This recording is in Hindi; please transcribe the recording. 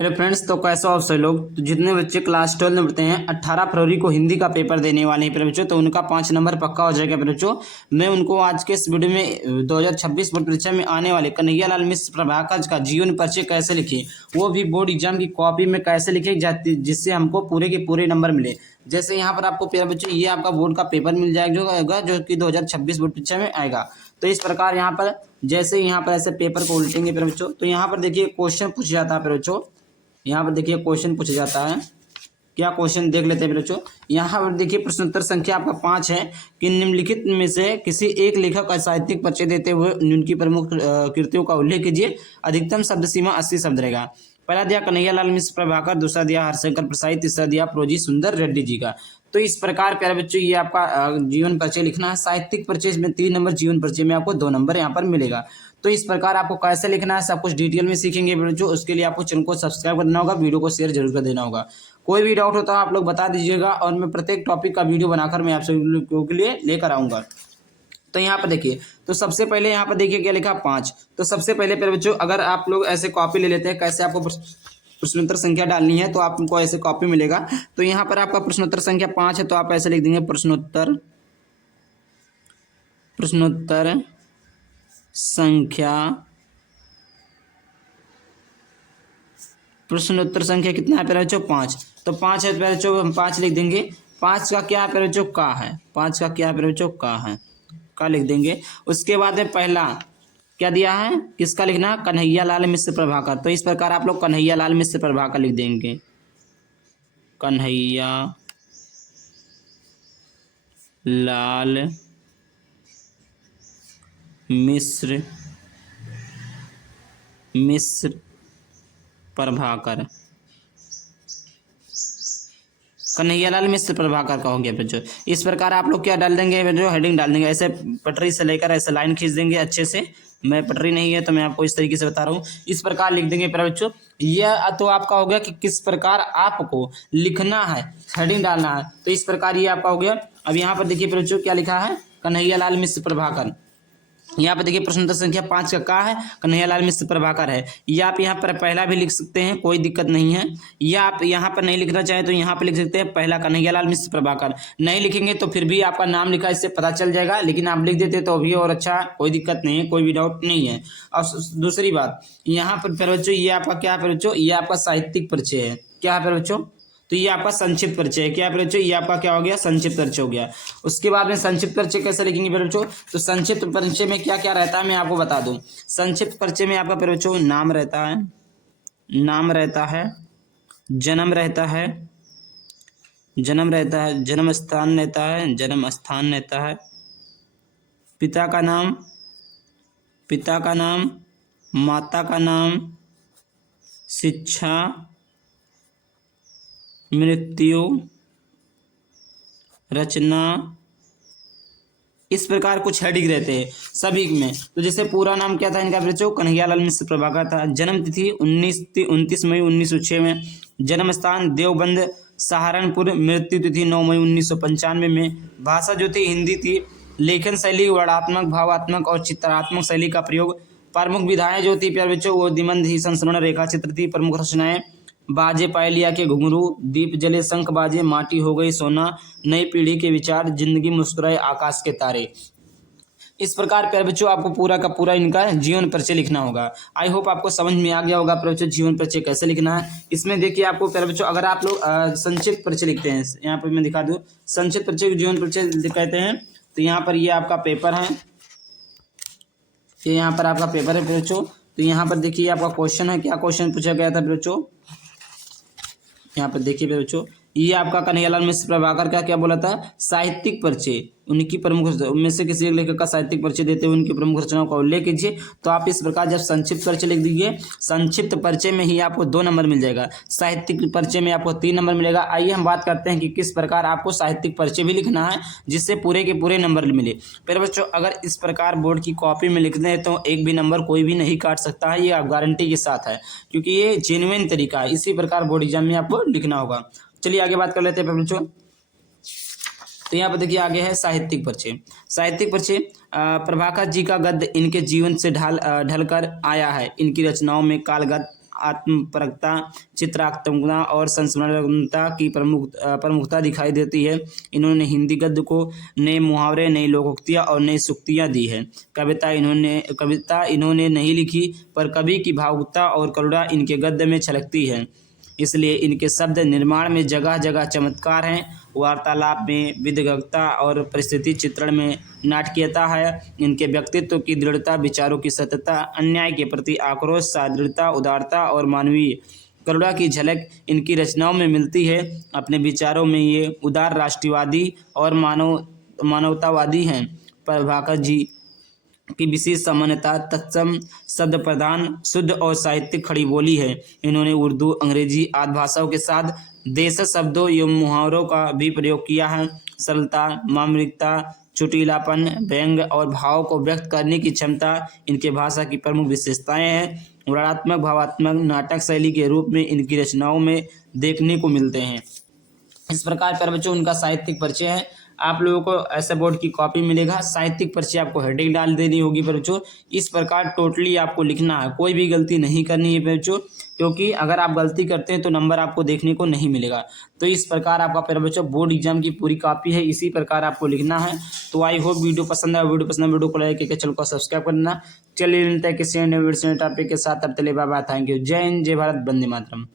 हेलो फ्रेंड्स, तो कैसे हो आप सभी लोग। तो जितने बच्चे क्लास 12 में पढ़ते हैं 18 फरवरी को हिंदी का पेपर देने वाले हैं प्यारे बच्चों, तो उनका 5 नंबर पक्का हो जाएगा प्यारे बच्चों। मैं उनको आज के इस वीडियो में 2026 बोर्ड परीक्षा में आने वाले कन्हैयालाल मिश्र प्रभाकर का जीवन परिचय कैसे लिखे, वो भी बोर्ड एग्जाम की कॉपी में कैसे लिखे जाती, जिससे हमको पूरे के पूरे नंबर मिले। जैसे यहाँ पर आपको प्यारे बच्चों ये आपका बोर्ड का पेपर मिल जाएगा जो कि 2026 बोर्ड परीक्षा में आएगा। तो इस प्रकार यहाँ पर जैसे यहाँ पर ऐसे पेपर को उल्टेंगे प्यारे बच्चों, तो यहाँ पर देखिए क्वेश्चन पूछा जाता है प्यारे बच्चों। यहाँ पर देखिए क्वेश्चन पूछा जाता है, क्या क्वेश्चन देख लेते हैं बच्चों। यहाँ पर देखिए प्रश्नोत्तर संख्या आपका 5 है कि निम्नलिखित में से किसी एक लेखक का साहित्यिक परिचय देते हुए उनकी प्रमुख कृतियों का उल्लेख कीजिए। अधिकतम शब्द सीमा 80 शब्द रहेगा। पहला दिया कन्हैयालाल मिश्र प्रभाकर, दूसरा दिया हरिशंकर प्रसाद, तीसरा दिया प्रोजी सुंदर रेड्डी जी का। तो इस प्रकार प्यारे बच्चों ये आपका जीवन परिचय लिखना है। साहित्यिक परिचय में 3 नंबर, जीवन परिचय में आपको 2 नंबर यहाँ पर मिलेगा। तो इस प्रकार आपको कैसे लिखना है सब कुछ डिटेल में सीखेंगे बच्चों। उसके लिए आपको चैनल को सब्सक्राइब करना होगा, वीडियो को शेयर जरूर कर देना होगा। कोई भी डाउट होता है आप लोग बता दीजिएगा और मैं प्रत्येक टॉपिक का वीडियो बनाकर मैं आप सभी लोगों के लिए लेकर आऊँगा। तो यहाँ पर देखिए, तो सबसे पहले यहाँ पर देखिए क्या लिखा 5। तो सबसे पहले प्यारे बच्चों अगर आप लोग ऐसे कॉपी ले लेते हैं, कैसे आपको प्रश्नोत्तर संख्या डालनी है तो आपको ऐसे कॉपी मिलेगा। तो यहाँ पर आपका प्रश्नोत्तर संख्या 5 है, तो आप ऐसे लिख देंगे प्रश्नोत्तर संख्या कितना है प्यारे बच्चों 5। तो 5 है प्यारे बच्चों, हम 5 लिख देंगे। 5 का क्या है प्यारे बच्चों का है, 5 का क्या है प्यारे बच्चों का है, का लिख देंगे। उसके बाद में पहला क्या दिया है, किसका लिखना, कन्हैयालाल मिश्र प्रभाकर। तो इस प्रकार आप लोग कन्हैयालाल मिश्र प्रभाकर लिख देंगे, कन्हैया लाल मिश्र प्रभाकर, कन्हैयालाल मिश्र प्रभाकर का हो गया बच्चों। इस प्रकार आप लोग क्या डाल देंगे बच्चों, हेडिंग डाल देंगे। ऐसे पटरी से लेकर ऐसे लाइन खींच देंगे अच्छे से। मैं पटरी नहीं है तो मैं आपको इस तरीके से बता रहा हूँ। इस प्रकार लिख देंगे प्यारे बच्चों। यह तो आपका हो गया कि किस प्रकार आपको लिखना है, हेडिंग डालना है। तो इस प्रकार ये आपका हो गया। अब यहाँ पर देखिए प्यारे बच्चों क्या लिखा है, कन्हैयालाल मिश्र प्रभाकर। यहाँ पर देखिए प्रश्नोत्तर संख्या 5 का है, कन्हैयालाल मिश्र प्रभाकर है। या आप यहाँ पर पहला भी लिख सकते हैं, कोई दिक्कत नहीं है। या आप यहाँ पर नहीं लिखना चाहे तो यहाँ पर लिख सकते हैं पहला कन्हैयालाल मिश्र प्रभाकर। नहीं लिखेंगे तो फिर भी आपका नाम लिखा इससे पता चल जाएगा, लेकिन आप लिख देते तो भी और अच्छा, कोई दिक्कत नहीं है, कोई भी डाउट नहीं है। और दूसरी बात यहाँ पर प्यारे बच्चों ये आपका क्या है प्यारे बच्चों, ये आपका साहित्यिक परिचय है। क्या है प्यारे बच्चों, तो ये आपका संक्षिप्त परिचय है। क्या बच्चों, ये आपका क्या हो गया, संक्षिप्त परिचय हो गया। उसके बाद में संक्षिप्त परिचय कैसे लिखेंगे बच्चों, तो संक्षिप्त परिचय में क्या क्या रहता है मैं आपको बता दूं। संक्षिप्त परिचय में आपका बच्चों नाम रहता है, जन्म रहता है, जन्म स्थान रहता है, पिता का नाम, माता का नाम, शिक्षा, मृत्यु, रचना, इस प्रकार कुछ हेडिंग रहते हैं सभी में। तो जैसे पूरा नाम क्या था इनका बच्चों, कन्हैयालाल मिश्र प्रभाकर था। जन्म तिथि 29 मई 1906 में। जन्म स्थान देवबंद सहारनपुर। मृत्यु तिथि 9 मई 1995 में। भाषा जो थी हिंदी थी। लेखन शैली वर्णात्मक, भावात्मक और चित्रात्मक शैली का प्रयोग। प्रमुख विधाएं जो थी प्यारे बच्चों वो दिमंद ही संस्मरण रेखा चित्र थी। प्रमुख रचनाएं बाजे पायलिया के घुंघरू, दीप जले शंख बाजे, माटी हो गई सोना, नई पीढ़ी के विचार, जिंदगी मुस्कुराए आकाश के तारे। इस प्रकार प्यारे बच्चों आपको पूरा का पूरा इनका जीवन परिचय लिखना होगा। आई होप आपको समझ में आ गया होगा प्यारे बच्चों जीवन परिचय कैसे लिखना है। इसमें देखिए आपको प्यारे बच्चों अगर आप लोग संक्षिप्त परिचय लिखते हैं, यहाँ पर मैं दिखा दूँ, संक्षिप्त परिचय जीवन परिचय कहते हैं। तो यहाँ पर ये आपका पेपर है, ये यहाँ पर आपका पेपर है प्यारे बच्चों। तो यहाँ पर देखिए आपका क्वेश्चन है, क्या क्वेश्चन पूछा गया था प्यारे बच्चों। यहाँ पर देखिए बच्चों ये आपका कन्हैयालाल मिश्र प्रभाकर का क्या बोला था, साहित्यिक परिचय, उनकी प्रमुख उनमें से किसी एक लेखक का साहित्यिक परिचय देते हुए उनकी प्रमुख रचनाओं का उल्लेख कीजिए। तो आप इस प्रकार जब संक्षिप्त परिचय लिख दीजिए, संक्षिप्त परिचय में ही आपको 2 नंबर मिल जाएगा, साहित्यिक परिचय में आपको 3 नंबर मिलेगा। आइए हम बात करते हैं कि किस प्रकार आपको साहित्यिक परिचय भी लिखना है जिससे पूरे के पूरे नंबर मिले। फिर बच्चों अगर इस प्रकार बोर्ड की कॉपी में लिख दें तो एक भी नंबर कोई भी नहीं काट सकता है, ये आप गारंटी के साथ है, क्योंकि ये जेन्युइन तरीका है। इसी प्रकार बोर्ड एग्जाम में आपको लिखना होगा। चलिए आगे बात कर लेते हैं बच्चों। तो यहाँ पर देखिए आगे है साहित्यिक परिचय। साहित्यिक परिचय प्रभाकर जी का गद्य इनके जीवन से ढलकर आया है। इनकी रचनाओं में कालगत आत्मपरकता, चित्रात्मकता और संस्मरणता की प्रमुखता दिखाई देती है। इन्होंने हिंदी गद्य को नए मुहावरे, नई लोकोक्तियाँ और नई सूक्तियाँ दी है। कविता इन्होंने नहीं लिखी, पर कवि की भावुकता और करुणा इनके गद्य में छलकती है। इसलिए इनके शब्द निर्माण में जगह जगह चमत्कार हैं। वार्तालाप में विदग्धता और परिस्थिति चित्रण में नाटकीयता है। इनके व्यक्तित्व की दृढ़ता, विचारों की सत्यता, अन्याय के प्रति आक्रोश, सादृढ़ता, उदारता और मानवीय करुणा की झलक इनकी रचनाओं में मिलती है। अपने विचारों में ये उदार, राष्ट्रवादी और मानवतावादी हैं। प्रभाकर जी की विशेष सामान्यता तत्सम, शब्द प्रधान, शुद्ध और साहित्यिक खड़ी बोली है। इन्होंने उर्दू, अंग्रेजी आदि भाषाओं के साथ देशज शब्दों एवं मुहावरों का भी प्रयोग किया है। सरलता, मार्मिकता, चुटीलापन, व्यंग और भाव को व्यक्त करने की क्षमता इनके भाषा की प्रमुख विशेषताएं हैं। वर्णनात्मक, भावात्मक, नाटक शैली के रूप में इनकी रचनाओं में देखने को मिलते हैं। इस प्रकार पर बच्चों उनका साहित्यिक परिचय है। आप लोगों को ऐसे बोर्ड की कॉपी मिलेगा। साहित्यिक परिचय आपको हेडिंग डाल देनी होगी बच्चों। इस प्रकार टोटली आपको लिखना है, कोई भी गलती नहीं करनी है बच्चों, क्योंकि अगर आप गलती करते हैं तो नंबर आपको देखने को नहीं मिलेगा। तो इस प्रकार आपका प्यारे बच्चों बोर्ड एग्जाम की पूरी कॉपी है, इसी प्रकार आपको लिखना है। तो आई होप वीडियो पसंद आए। वीडियो को लाइक करके चैनल को सब्सक्राइब करना। चलिए मिलते हैं किसी अन्य वीडियो टॉपिक के साथ। अब तक के लिए बाय बाय, थैंक यू। जय हिंद, जय भारत, वंदे मातरम।